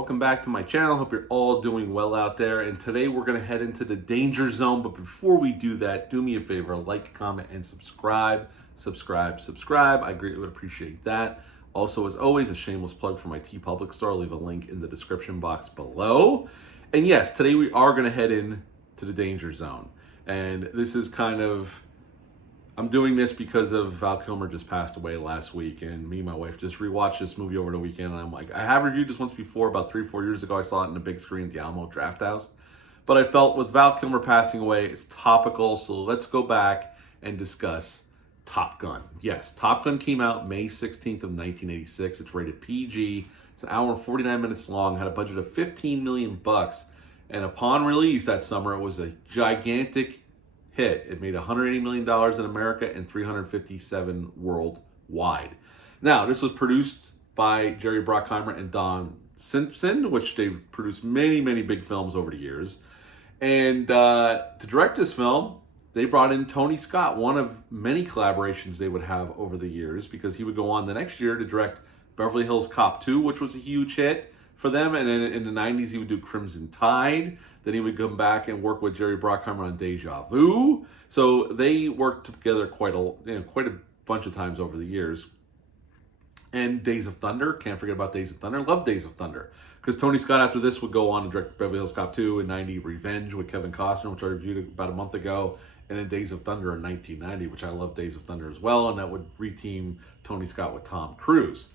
welcome back to my channel. Hope you're all doing well out there. And today we're going to head into the danger zone. But before we do that, do me a favor, like, comment, and subscribe. I greatly would appreciate that. Also, as always, a shameless plug for my TeePublic store. I'll leave a link in the description box below. And yes, today we are going to head in to the danger zone. And this is kind of, I'm doing this because of Val Kilmer just passed away last week, and me and my wife just rewatched this movie over the weekend, and I'm like, I have reviewed this once before, about 3-4 years ago. I saw it in the big screen at the Alamo Drafthouse. But I felt with Val Kilmer passing away, it's topical, so let's go back and discuss Top Gun. Yes, Top Gun came out May 16th of 1986. It's rated PG. It's an hour and 49 minutes long, had a budget of $15 million. And upon release that summer, it was a gigantic hit. It made $180 million in America and $357 worldwide. Now, this was produced by Jerry Bruckheimer and Don Simpson, which they've produced many, many big films over the years. And to direct this film, they brought in Tony Scott, one of many collaborations they would have over the years, because he would go on the next year to direct Beverly Hills Cop 2, which was a huge hit for them. And then in the 90s, he would do Crimson Tide. Then he would come back and work with Jerry Bruckheimer on Deja Vu. So they worked together quite a bunch of times over the years. And Days of Thunder, can't forget about Days of Thunder. Love Days of Thunder, because Tony Scott after this would go on and direct Beverly Hills Cop 2 in 90, Revenge with Kevin Costner, which I reviewed about a month ago, and then Days of Thunder in 1990, which I love Days of Thunder as well, and that would reteam Tony Scott with Tom Cruise.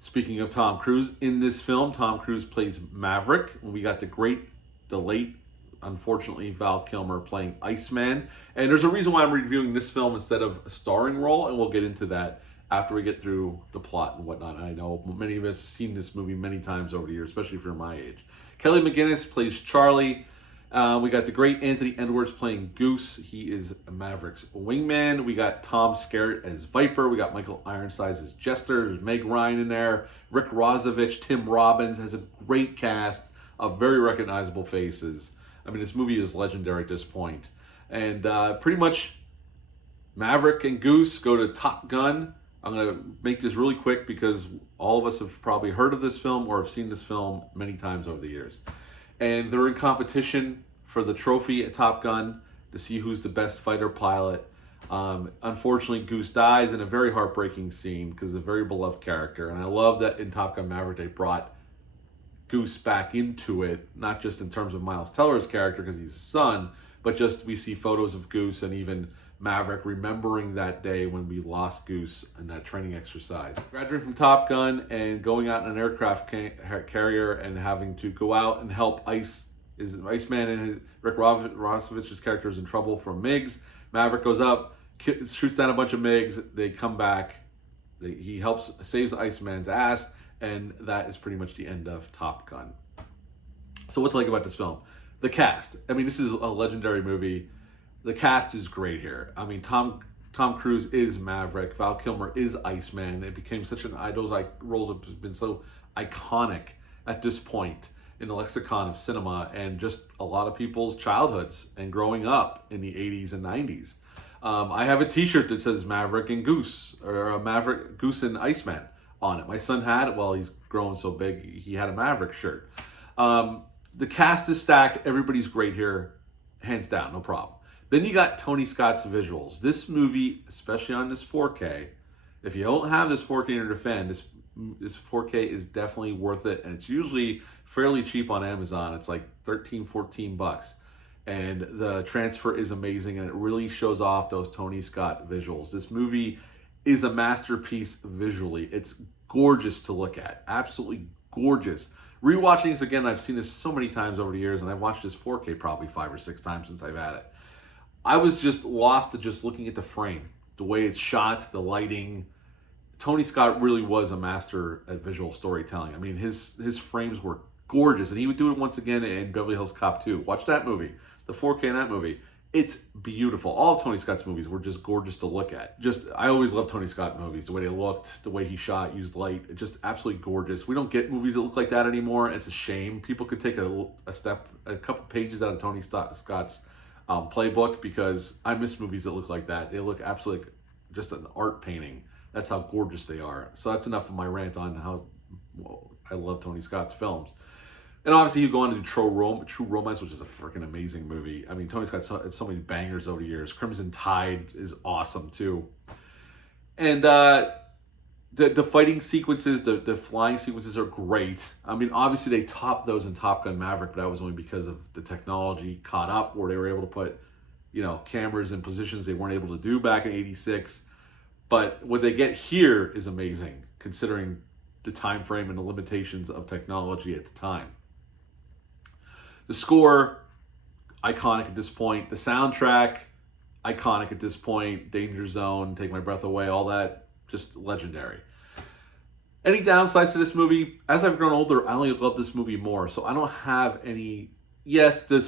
Speaking of Tom Cruise, in this film, Tom Cruise plays Maverick. We got the late, unfortunately, Val Kilmer playing Iceman. And there's a reason why I'm reviewing this film instead of a starring role, and we'll get into that after we get through the plot and whatnot. I know many of us have seen this movie many times over the years, especially if you're my age. Kelly McGinnis plays Charlie. We got the great Anthony Edwards playing Goose. He is Maverick's wingman. We got Tom Skerritt as Viper. We got Michael Ironsides as Jester. There's Meg Ryan in there. Rick Rozovich, Tim Robbins. Has a great cast of very recognizable faces. I mean, this movie is legendary at this point. And pretty much Maverick and Goose go to Top Gun. I'm going to make this really quick because all of us have probably heard of this film or have seen this film many times over the years. And they're in competition for the trophy at Top Gun to see who's the best fighter pilot. Unfortunately, Goose dies in a very heartbreaking scene because it's a very beloved character. And I love that in Top Gun Maverick they brought Goose back into it, not just in terms of Miles Teller's character because he's his son, but just we see photos of Goose and even Maverick remembering that day when we lost Goose in that training exercise. Graduating from Top Gun and going out in an aircraft carrier and having to go out and help Iceman and Rick Rozovich's character is in trouble from MiGs. Maverick goes up, shoots down a bunch of MiGs. They come back. He saves Iceman's ass, and that is pretty much the end of Top Gun. So what to like about this film? The cast. I mean, this is a legendary movie. The cast is great here. I mean, Tom Cruise is Maverick. Val Kilmer is Iceman. It became such an those roles have been so iconic at this point in the lexicon of cinema and just a lot of people's childhoods and growing up in the 80s and 90s. I have a T-shirt that says Maverick and Goose, or Maverick, Goose and Iceman on it. My son had it. Well, he's grown so big, he had a Maverick shirt. The cast is stacked. Everybody's great here, hands down, no problem. Then you got Tony Scott's visuals. This movie, especially on this 4K, if you don't have this 4K in your defend, this 4K is definitely worth it. And it's usually fairly cheap on Amazon. It's like $13-14. And the transfer is amazing, and it really shows off those Tony Scott visuals. This movie is a masterpiece visually. It's gorgeous to look at. Absolutely gorgeous. Rewatching this again, I've seen this so many times over the years, and I've watched this 4K probably 5 or 6 times since I've had it. I was just lost to just looking at the frame, the way it's shot, the lighting. Tony Scott really was a master at visual storytelling. I mean, his frames were gorgeous, and he would do it once again in Beverly Hills Cop 2. Watch that movie, the 4K in that movie. It's beautiful. All of Tony Scott's movies were just gorgeous to look at. I always loved Tony Scott movies, the way they looked, the way he shot, used light, just absolutely gorgeous. We don't get movies that look like that anymore. It's a shame. People could take a couple pages out of Tony Scott's playbook, because I miss movies that look like that. They look absolutely just an art painting. That's how gorgeous they are. So that's enough of my rant on how I love Tony Scott's films. And obviously, he'd go on to do True Romance, which is a freaking amazing movie. I mean, Tony's got so many bangers over the years. Crimson Tide is awesome, too. And the fighting sequences, the flying sequences are great. I mean, obviously, they topped those in Top Gun Maverick, but that was only because of the technology caught up, where they were able to put, cameras in positions they weren't able to do back in '86. But what they get here is amazing, considering the time frame and the limitations of technology at the time. The score, iconic at this point. The soundtrack, iconic at this point. Danger Zone, Take My Breath Away, all that, just legendary. Any downsides to this movie? As I've grown older, I only love this movie more. So I don't have any... Yes, the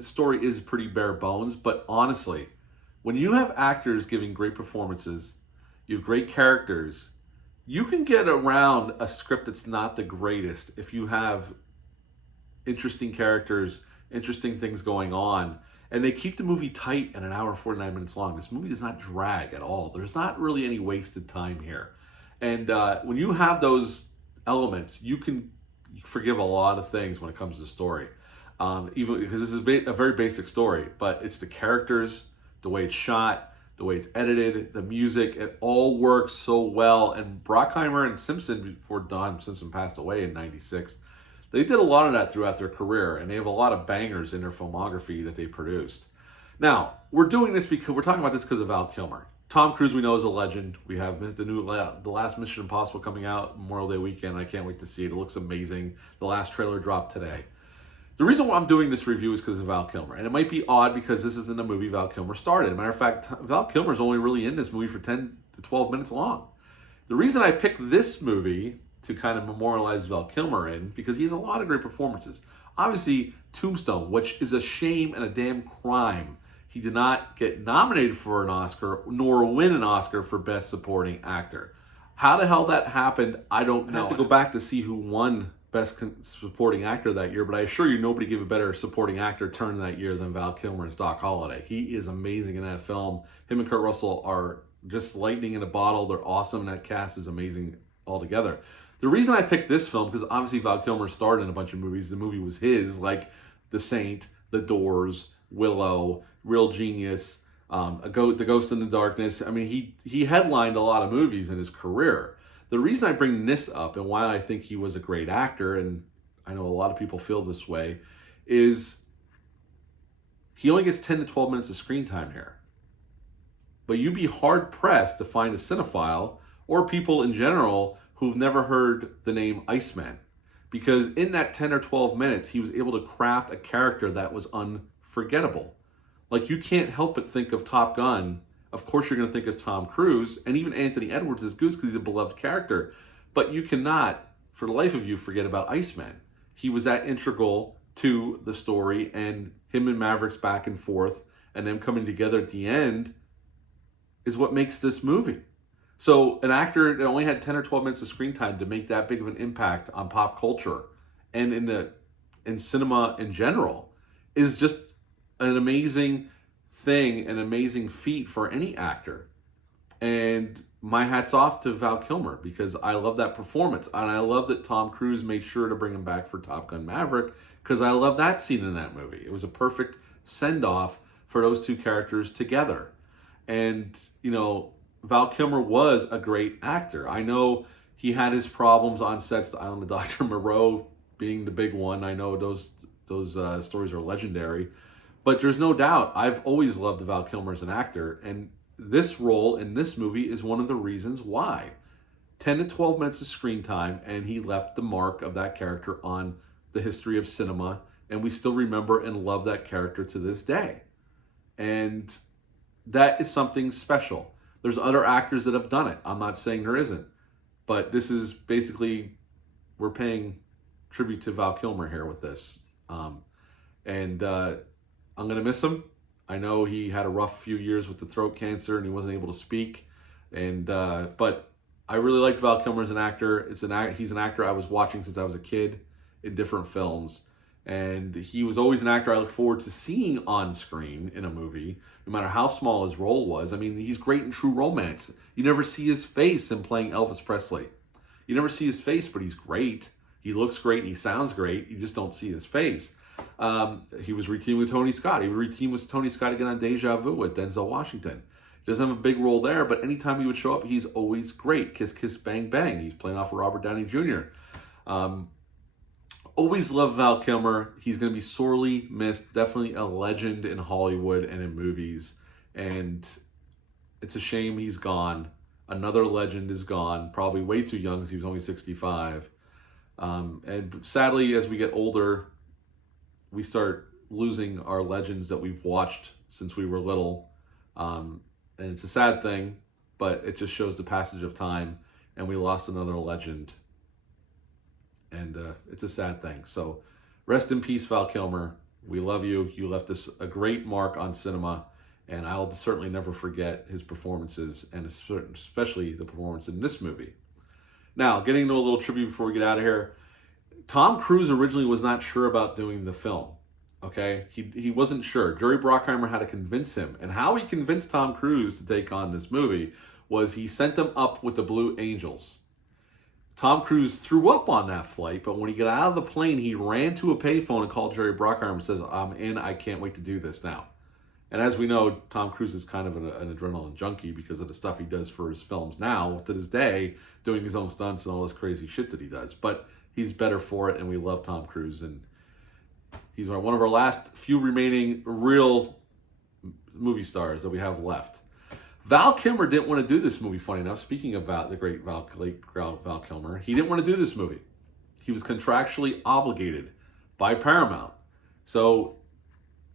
story is pretty bare bones, but honestly, when you have actors giving great performances, you have great characters, you can get around a script that's not the greatest if you have interesting characters, interesting things going on, and they keep the movie tight at an hour and 49 minutes long. This movie does not drag at all. There's not really any wasted time here. And when you have those elements, you can forgive a lot of things when it comes to story. Even because this is a very basic story, but it's the characters, the way it's shot, the way it's edited, the music, it all works so well. And Brockheimer and Simpson, before Don Simpson passed away in '96, they did a lot of that throughout their career, and they have a lot of bangers in their filmography that they produced. Now, we're doing this because we're talking about this because of Val Kilmer. Tom Cruise, we know, is a legend. We have the last Mission Impossible coming out Memorial Day weekend. I can't wait to see it. It looks amazing. The last trailer dropped today. The reason why I'm doing this review is because of Val Kilmer. And it might be odd because this isn't a movie Val Kilmer started. As a matter of fact, Val Kilmer's only really in this movie for 10 to 12 minutes long. The reason I picked this movie to kind of memorialize Val Kilmer in, because he has a lot of great performances. Obviously, Tombstone, which is a shame and a damn crime. He did not get nominated for an Oscar, nor win an Oscar for Best Supporting Actor. How the hell that happened, I don't know. I have to go back to see who won Best Supporting Actor that year, but I assure you nobody gave a better supporting actor turn that year than Val Kilmer as Doc Holliday. He is amazing in that film. Him and Kurt Russell are just lightning in a bottle. They're awesome, and that cast is amazing altogether. The reason I picked this film, because obviously Val Kilmer starred in a bunch of movies. The movie was his, like The Saint, The Doors, Willow, Real Genius, The Ghost in the Darkness. I mean, he headlined a lot of movies in his career. The reason I bring this up and why I think he was a great actor, and I know a lot of people feel this way, is he only gets 10 to 12 minutes of screen time here. But you'd be hard-pressed to find a cinephile or people in general who've never heard the name Iceman. Because in that 10 or 12 minutes, he was able to craft a character that was unforgettable. Like, you can't help but think of Top Gun. Of course, you're going to think of Tom Cruise, and even Anthony Edwards is Goose because he's a beloved character. But you cannot, for the life of you, forget about Iceman. He was that integral to the story, and him and Mavericks back and forth, and them coming together at the end is what makes this movie. So an actor that only had 10 or 12 minutes of screen time to make that big of an impact on pop culture and in cinema in general is just an amazing thing, an amazing feat for any actor. And my hat's off to Val Kilmer because I love that performance. And I love that Tom Cruise made sure to bring him back for Top Gun Maverick because I love that scene in that movie. It was a perfect send-off for those two characters together. And, Val Kilmer was a great actor. I know he had his problems on sets, The Island of Dr. Moreau being the big one. I know those stories are legendary. But there's no doubt, I've always loved Val Kilmer as an actor, and this role in this movie is one of the reasons why. 10 to 12 minutes of screen time, and he left the mark of that character on the history of cinema, and we still remember and love that character to this day. And that is something special. There's other actors that have done it. I'm not saying there isn't. But this is basically, we're paying tribute to Val Kilmer here with this. I'm going to miss him. I know he had a rough few years with the throat cancer and he wasn't able to speak. But I really liked Val Kilmer as an actor. He's an actor I was watching since I was a kid in different films. And he was always an actor I look forward to seeing on screen in a movie, no matter how small his role was. I mean, he's great in True Romance. You never see his face in playing Elvis Presley. You never see his face, but he's great. He looks great. He sounds great. You just don't see his face. He was reteamed with Tony Scott. He was reteamed with Tony Scott again on Deja Vu with Denzel Washington. He doesn't have a big role there, but anytime he would show up, he's always great. Kiss, Kiss, Bang, Bang. He's playing off of Robert Downey Jr. Always love Val Kilmer. He's going to be sorely missed. Definitely a legend in Hollywood and in movies. And it's a shame he's gone. Another legend is gone. Probably way too young because he was only 65. And sadly, as we get older, we start losing our legends that we've watched since we were little. And it's a sad thing, but it just shows the passage of time. And we lost another legend. And it's a sad thing. So rest in peace, Val Kilmer. We love you. You left us a great mark on cinema. And I'll certainly never forget his performances, and especially the performance in this movie. Now, getting into a little trivia before we get out of here. Tom Cruise originally was not sure about doing the film. Okay? He wasn't sure. Jerry Bruckheimer had to convince him. And how he convinced Tom Cruise to take on this movie was he sent him up with the Blue Angels. Tom Cruise threw up on that flight, but when he got out of the plane, he ran to a payphone and called Jerry Bruckheimer and says, "I'm in. I can't wait to do this now." And as we know, Tom Cruise is kind of an adrenaline junkie because of the stuff he does for his films now, to this day, doing his own stunts and all this crazy shit that he does. But he's better for it, and we love Tom Cruise. And he's one of our last few remaining real movie stars that we have left. Val Kilmer didn't want to do this movie, funny enough. Speaking about the great Val Kilmer, he didn't want to do this movie. He was contractually obligated by Paramount. So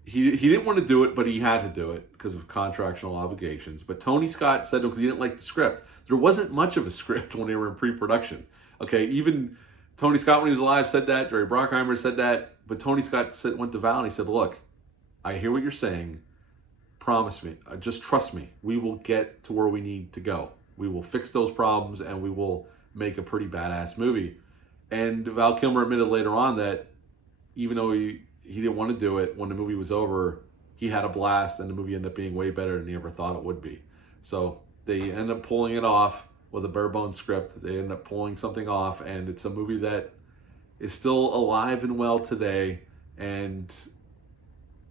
he didn't want to do it, but he had to do it because of contractual obligations. But Tony Scott said no because he didn't like the script. There wasn't much of a script when they were in pre-production. Okay, even Tony Scott, when he was alive, said that. Jerry Bruckheimer said that. But Tony Scott went to Val and he said, "Look, I hear what you're saying. Promise me, just trust me. We will get to where we need to go. We will fix those problems and we will make a pretty badass movie." And Val Kilmer admitted later on that even though he didn't want to do it, when the movie was over, he had a blast and the movie ended up being way better than he ever thought it would be. So they ended up pulling it off with a bare bones script. They ended up pulling something off, and it's a movie that is still alive and well today. And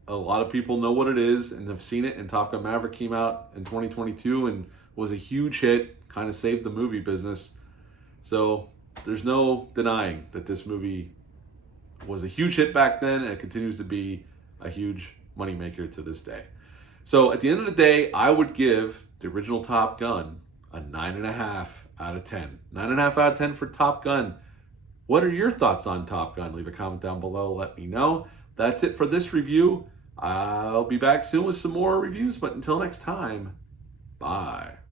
a lot of people know what it is and have seen it. And Top Gun Maverick came out in 2022 and was a huge hit, kind of saved the movie business. So there's no denying that this movie was a huge hit back then, and it continues to be a huge moneymaker to this day. So at the end of the day, I would give the original Top Gun a 9.5 out of 10. 9.5 out of 10 for Top Gun. What are your thoughts on Top Gun? Leave a comment down below. Let me know. That's it for this review. I'll be back soon with some more reviews, but until next time, bye.